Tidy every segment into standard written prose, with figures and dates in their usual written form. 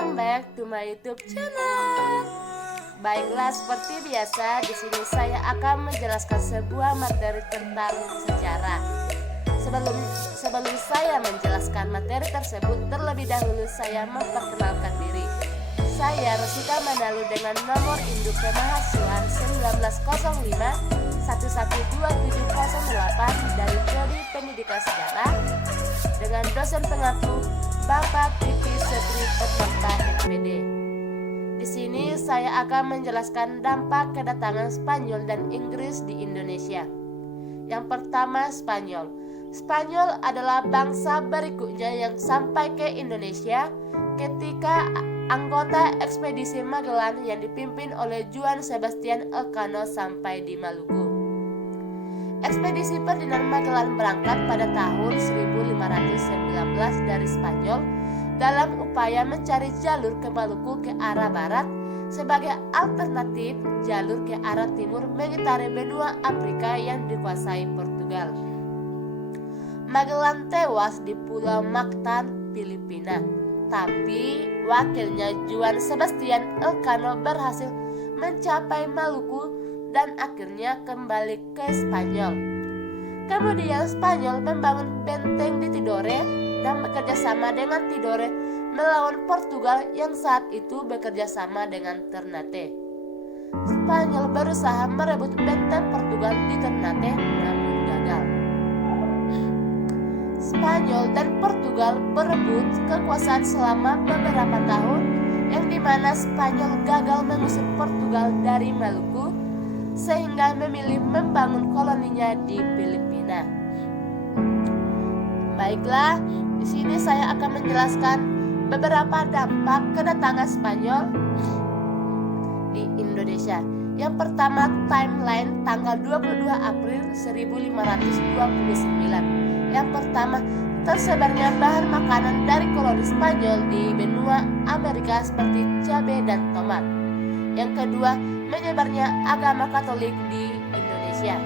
Welcome back to my YouTube channel. Baiklah, seperti biasa di sini saya akan menjelaskan sebuah materi tentang sejarah. Sebelum saya menjelaskan materi tersebut, terlebih dahulu saya memperkenalkan diri. Saya Rosita Manalu dengan nomor induk kemahasiswaan 1905 112708 dari Prodi Pendidikan Sejarah dengan dosen pengaku Bapak Titi Setri peserta SPD. Di sini saya akan menjelaskan dampak kedatangan Spanyol dan Inggris di Indonesia. Yang pertama, Spanyol. Spanyol adalah bangsa berikutnya yang sampai ke Indonesia ketika anggota ekspedisi Magellan yang dipimpin oleh Juan Sebastian Elcano sampai di Maluku. Ekspedisi Ferdinand Magellan berangkat pada tahun 1519 dari Spanyol dalam upaya mencari jalur ke Maluku ke arah barat sebagai alternatif jalur ke arah timur mengitari benua Afrika yang dikuasai Portugal. Magellan tewas di Pulau Mactan, Filipina, tapi wakilnya Juan Sebastian Elcano berhasil mencapai Maluku dan akhirnya kembali ke Spanyol. Kemudian Spanyol membangun benteng di Tidore dan bekerja sama dengan Tidore melawan Portugal yang saat itu bekerja sama dengan Ternate. Spanyol berusaha merebut benteng Portugal di Ternate namun gagal. Spanyol dan Portugal berebut kekuasaan selama beberapa tahun, yang dimana Spanyol gagal mengusir Portugal dari Maluku sehingga memilih membangun koloninya di Filipina. Baiklah, di sini saya akan menjelaskan beberapa dampak kedatangan Spanyol di Indonesia. Yang pertama, timeline tanggal 22 April 1529. Yang pertama, tersebarnya bahan makanan dari koloni Spanyol di benua Amerika seperti cabai dan tomat. Yang kedua, menyebarnya agama Katolik di Indonesia.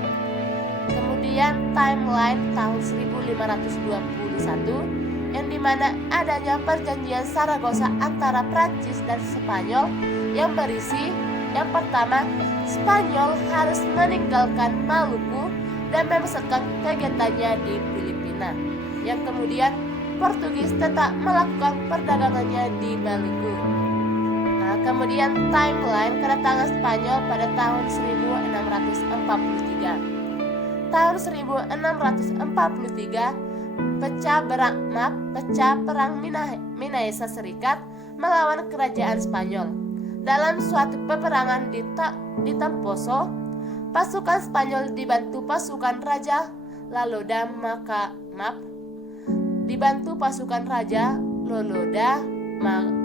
Kemudian timeline tahun 1521 yang dimana adanya perjanjian Saragossa antara Prancis dan Spanyol yang berisi yang pertama, Spanyol harus meninggalkan Maluku dan memusatkan kegiatannya di Filipina. Yang kemudian Portugis tetap melakukan perdagangannya di Maluku. Kemudian timeline kedatangan Spanyol pada tahun 1643. Tahun 1643 pecah perang Minaesa Serikat melawan kerajaan Spanyol. Dalam suatu peperangan di Tamposo, pasukan Spanyol dibantu pasukan Raja Loloda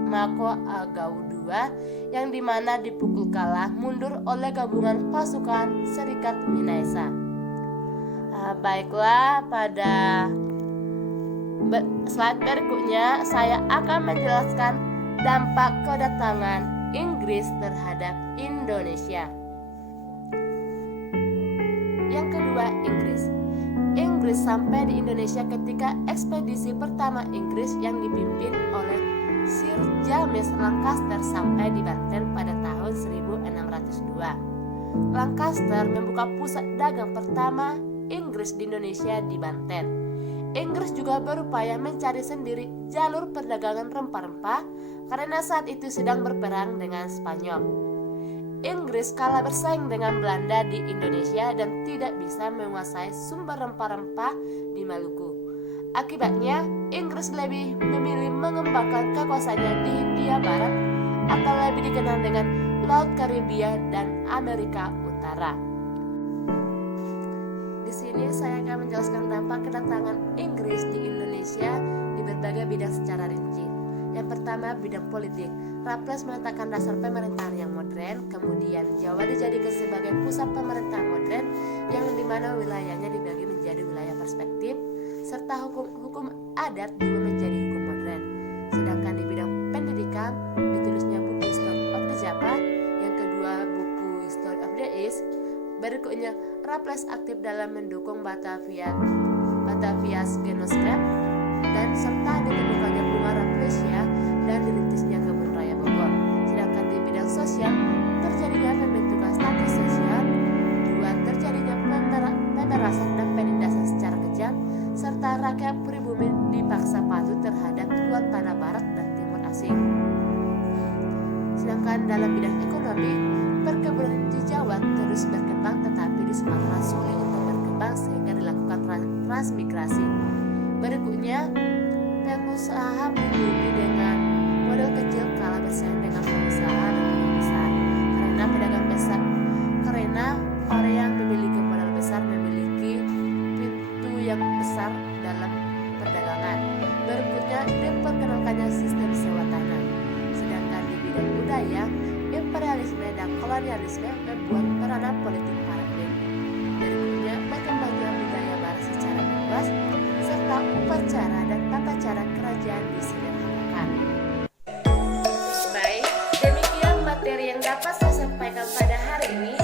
Mako Agau II yang dimana dipukul kalah mundur oleh gabungan pasukan Serikat Minaesa. Baiklah, pada slide berikutnya saya akan menjelaskan dampak kedatangan Inggris terhadap Indonesia. Yang kedua, Inggris sampai di Indonesia ketika ekspedisi pertama Inggris yang dipimpin oleh Sir James Lancaster sampai di Banten pada tahun 1602. Lancaster membuka pusat dagang pertama Inggris di Indonesia di Banten. Inggris juga berupaya mencari sendiri jalur perdagangan rempah-rempah karena saat itu sedang berperang dengan Spanyol. Inggris kalah bersaing dengan Belanda di Indonesia dan tidak bisa menguasai sumber rempah-rempah di Maluku. Akibatnya, Inggris lebih memilih mengembangkan kekuasaannya di Hindia Barat atau lebih dikenal dengan Laut Karibia dan Amerika Utara. Di sini saya akan menjelaskan dampak kedatangan Inggris di Indonesia di berbagai bidang secara rinci. Yang pertama, bidang politik. Raffles meletakkan dasar pemerintahan yang modern, kemudian Jawa dijadikan sebagai pusat pemerintahan modern yang dimana wilayahnya dibagi menjadi wilayah perspektif, serta hukum adat juga menjadi hukum modern. Sedangkan di bidang pendidikan ditulisnya buku History of the Japan, yang kedua buku History of the East. Berikutnya, Raffles aktif dalam mendukung Batavia's Genoschap dan serta ditemukannya bunga Rafflesia dan dirintisnya kebun dipaksa patuh terhadap tuan tanah barat dan timur asing. Sedangkan dalam bidang ekonomi, perkebunan di Jawa terus berkembang, tetapi di Sumatera sulit untuk berkembang sehingga dilakukan transmigrasi. Berikutnya, pengusaha pribumi dengan modal kecil kalah bersaing dengan pengusaha dengan besar. Karena orang yang memiliki modal besar memiliki pintu yang besar dalam perdagangan. Berikutnya, diperkenalkannya sistem sewa tanah. Sedangkan di bidang budaya, imperialisme dan kolonialisme membuat peranan politik para elit. Berikutnya, berkembangnya budaya barat secara luas serta upacara dan tata cara kerajaan disederhanakan. Baik, demikian materi yang dapat saya sampaikan pada hari ini.